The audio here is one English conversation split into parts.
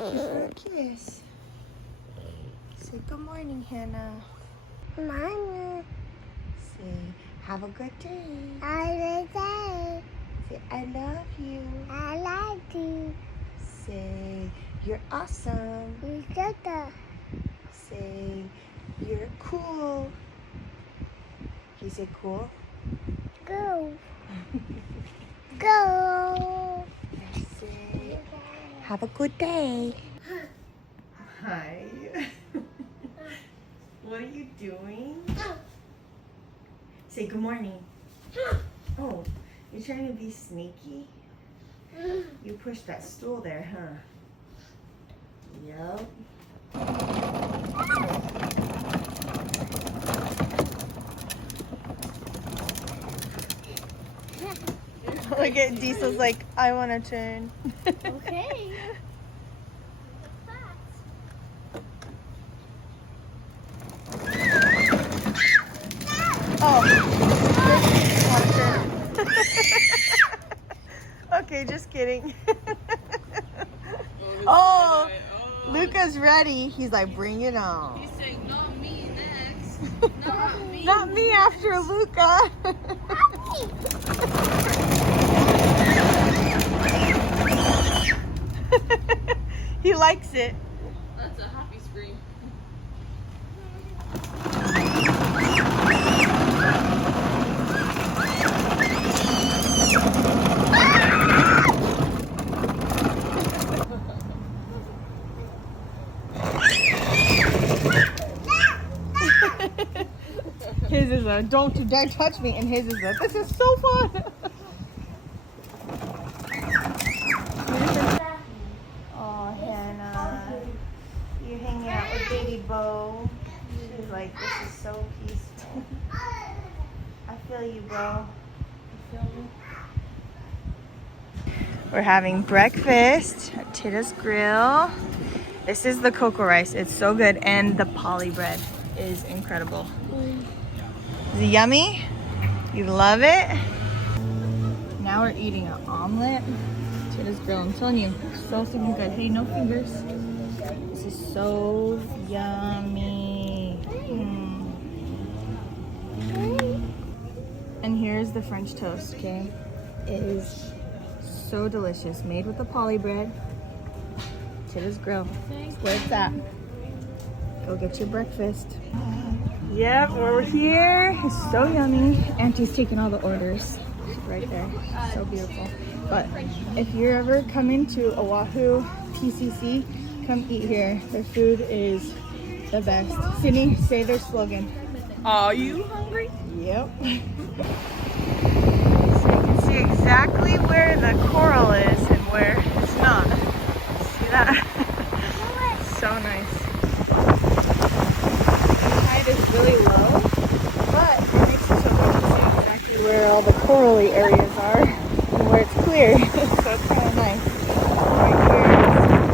Give her a kiss. Say good morning, Hannah. Mama, Say, have a good day. I say, Say, I love you. I like you. Say, you're awesome. You got the Say, you're cool. Can you say cool? go. Go. Say, have a good day. Hi. What are you doing? Say good morning. Oh, you're trying to be sneaky? You pushed that stool there, huh? Yep. Look at Diesel's like, I want to turn. Okay. Oh. Okay, just kidding. Oh, Luca's ready. He's like, bring it on. He's saying, not me next. Not me. Not me after Luca. He likes it. That's a happy scream. His is a don't you dare touch me, and his is a this is so fun. Oh, Hannah, you're hanging out with baby Bo. She's like, this is so peaceful. I feel you, bro. You feel me? We're having breakfast at Tita's Grill. This is the cocoa rice. It's so good, and the poly bread is incredible. Is it yummy? You love it? Now we're eating an omelet. Tita's Grill. I'm telling you, so super good. Hey, no fingers. This is so yummy. And here's the French toast, okay? It is so delicious. Made with the poly bread. Tita's Grill. That's where it's at. Go get your breakfast. Yep, we're here. It's so yummy. Auntie's taking all the orders. She's right there. So beautiful. But if you're ever coming to Oahu TCC, come eat here. Their food is the best. Sydney, say their slogan. Are you hungry? Yep. So you can see exactly where the coral is and where it's not. See that? So nice. The tide is really low, but it makes it so good to see exactly where all the corally areas are and where it's clear. So it's kind of nice. Right here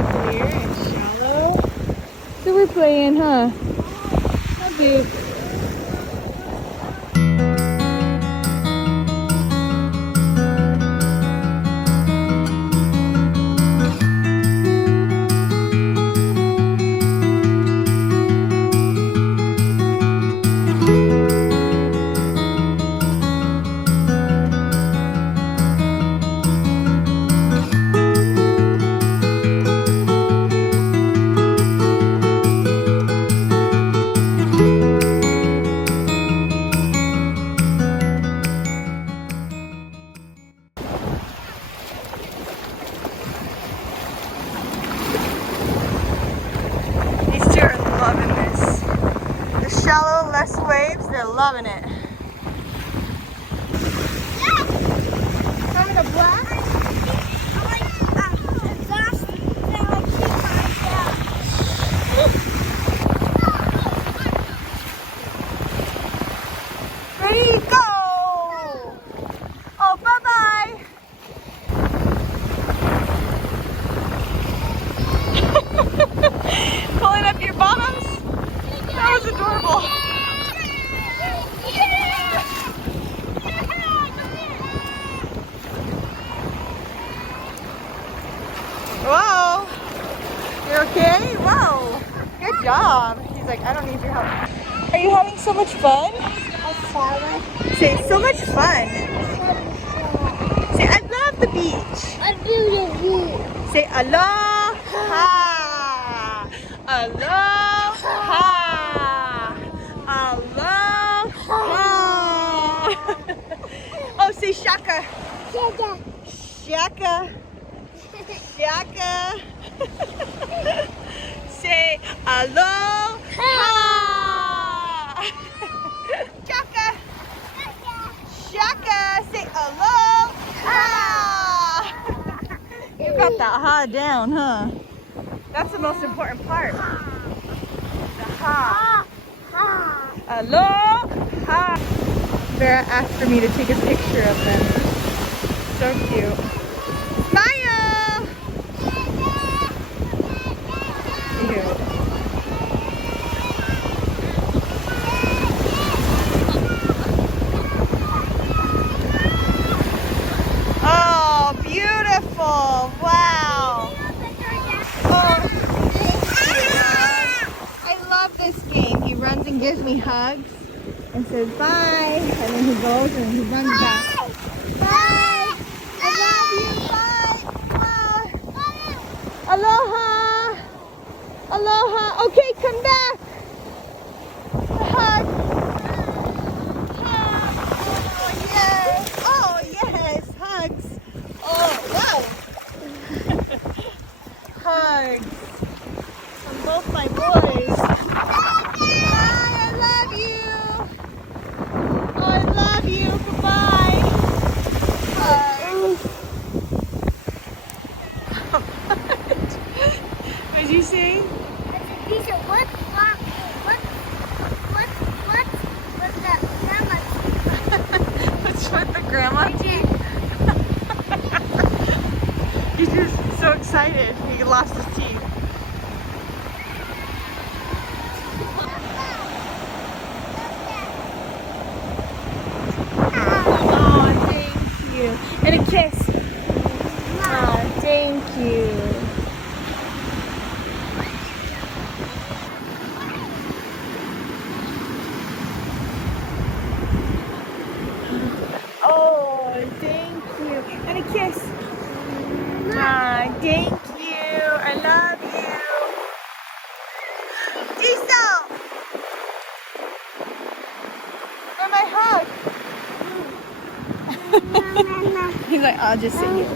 it's clear and shallow. So we're playing, huh? How cute. job. He's like, I don't need your help. Are you having so much fun? Say, so much fun. Say, I love the beach. I do the beach. Say, aloha. Aloha. Aloha. Oh, say shaka. Shaka. Shaka. Say aloha. Shaka. Shaka. Say aloha. You got that ha down, huh? That's the most important part. The ha. Aloha. Vera asked for me to take a picture of them. So cute. Smile! Cute. Oh, beautiful! Wow! Oh, I love this game. He runs and gives me hugs and says bye, and then he goes and he runs back. Bye! I love you! Bye! Aloha! Aloha! Okay, come back! Hug! Hug! Oh yes! Oh yes! Hugs! Oh, wow! Hugs from both my boys. Bye! I love you! Oh, I love you! Goodbye! Hugs! What did you say? What's with the grandma teeth? He's just so excited. He lost his teeth. Oh, thank you. And a kiss. Oh, thank you. Oh, thank you. And a kiss. Ah, thank you. I love you. Diesel! For my hug. He's like, I'll just sit here.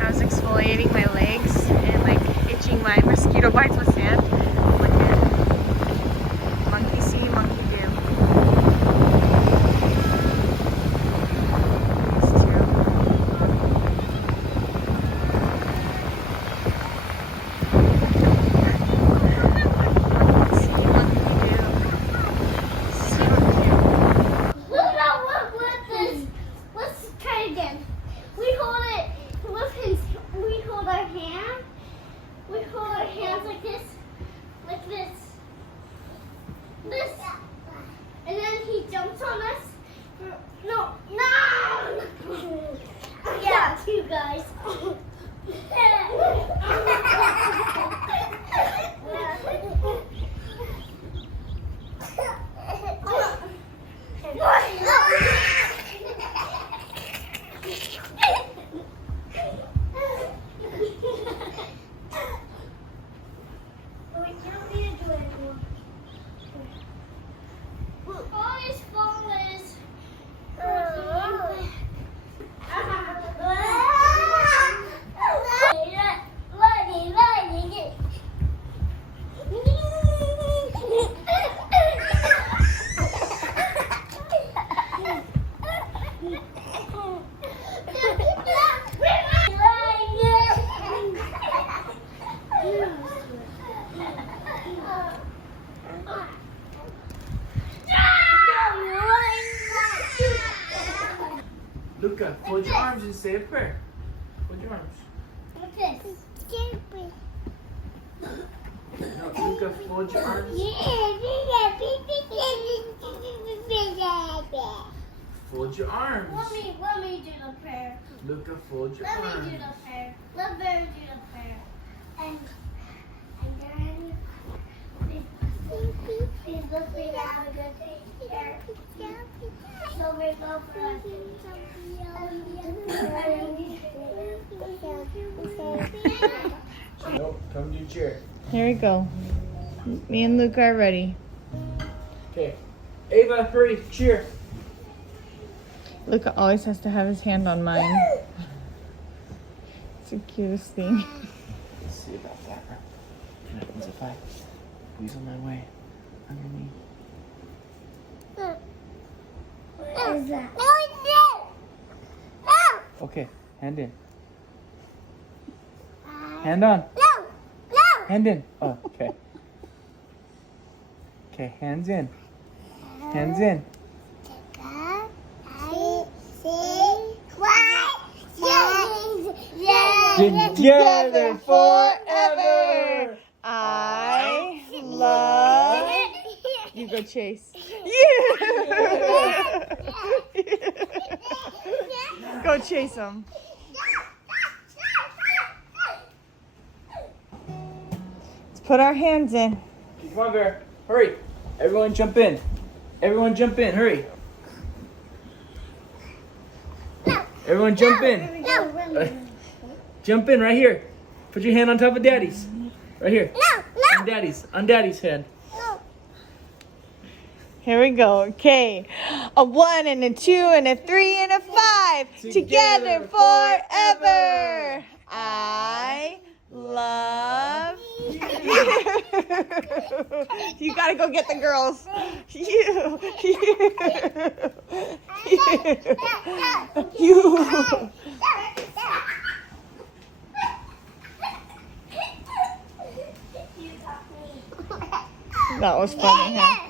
I was exfoliating my legs and like itching my mosquito bites with sand. Look at monkey see, monkey do. These two. Monkey see, monkey do. So cute. Let's try again. We hold it. We hold our hand. We hold our hands like this. This. And then he jumps on us. No. Yeah, you guys. All his phone is. Fold your arms and say a prayer. Fold your arms. What's this? No, Luca, fold your arms. Fold your arms. Let me do the prayer. Luca, fold your Let me arms. do the prayer. Let Bear do the prayer. And then please let me have a good day here. So we go for Nope, come to your chair. Here we go. Me and Luca are ready. Okay. Ava, hurry, cheer. Luca always has to have his hand on mine. It's the cutest thing. Let's see about that. What happens if I weasel my way underneath? What is that? No! Okay, hand in. Hand on. No! Hand in. Oh, okay. Okay, hands in. Hands in. Together forever. I love. You go, Chase. Go chase him. Let's put our hands in. Come on, Bear. Hurry. Everyone jump in. Everyone jump in. Hurry. Everyone jump in. Jump in right here. Put your hand on top of Daddy's. Right here. On Daddy's. On Daddy's head. Here we go. Okay. A 1 and a 2 and a 3 and a 5. Together forever. I love you. You gotta go get the girls. You. That was funny, huh?